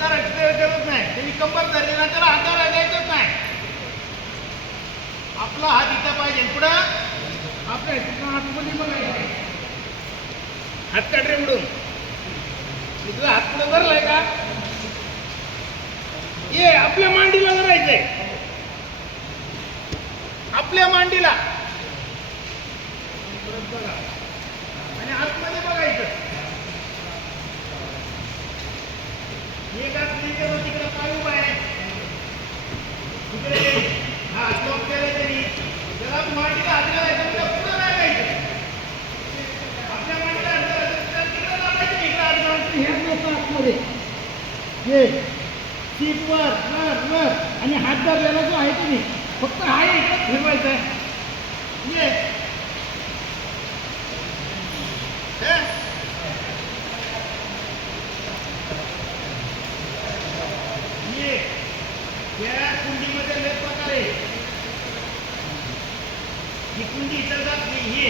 हाताला गरज नाही. त्यांनी कंबर झाली ना त्याला हाताला द्यायचंच नाही. आपला हात इथं पाहिजे. पुढं? आपल्या इथं हातमध्ये हात काढ रे उडून मी तुझा हात पुढे धरलाय का? ये आपल्या मांडीला धरायचंय आपल्या मांडीला. परत बघा आणि आतमध्ये बघायचं एक हात नाही केलं तिकडे पाय उभा आहे तिकडे ते- हा चोप केलं त्यांनी त्याला मांडीला हात घालायचं त्याला पुढं नाही जायचं आपल्या मांडीला हात घालायचं त्याला तिकडे दाबायचं इकडे हात घालायचं ह्याच नसतं आतमध्ये हे सीटवर वर वर आणि हात धरलेला जो आहे तुम्ही फक्त हा एकच फिरवायचा आहे ये हे? ये या कुंडीमध्ये लय प्रकार आहे ही कुंडी इतर जात नाही हे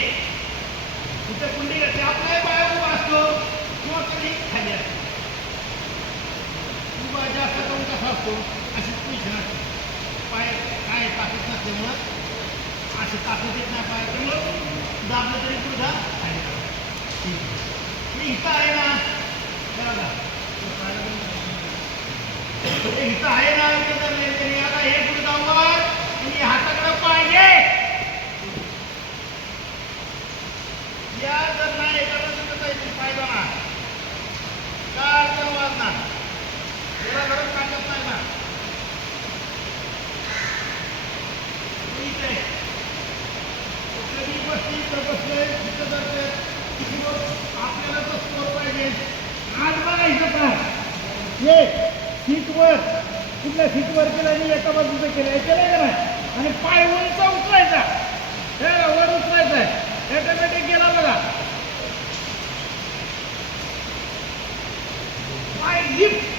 इथं कुंडी घातली आपलाही पाय उभा असतो. किंवा कधी खाली असतो. उभा जास्त करून कसा असतो? अशी पोझिशन असते पाय काय ताकद नसल्यामुळं अशी ताकद येत नाही पाय त्यामुळं दाबलं तरी पुढे खाली इथं आहे ना. हे इथं आहे ना आता हे पुढे जाऊन हाताकडे पाहिजे. या जर नाही फायदा ना काय अडचण वाजणार टाकत नाही ना. ठीक आहे. कधी बसली तर बसले तिथं जाते आपल्याला तर स्कोर पाहिजे. आज बघायचं का ये सीटवर कुठल्या सीटवर केलं आणि एका बाजूचं केलं? हे केलं का नाही? आणि पाय वरचा उचलायचा. वर उचलायचा आहे ऑटोमॅटिक गेला बघा. पाय गिफ्ट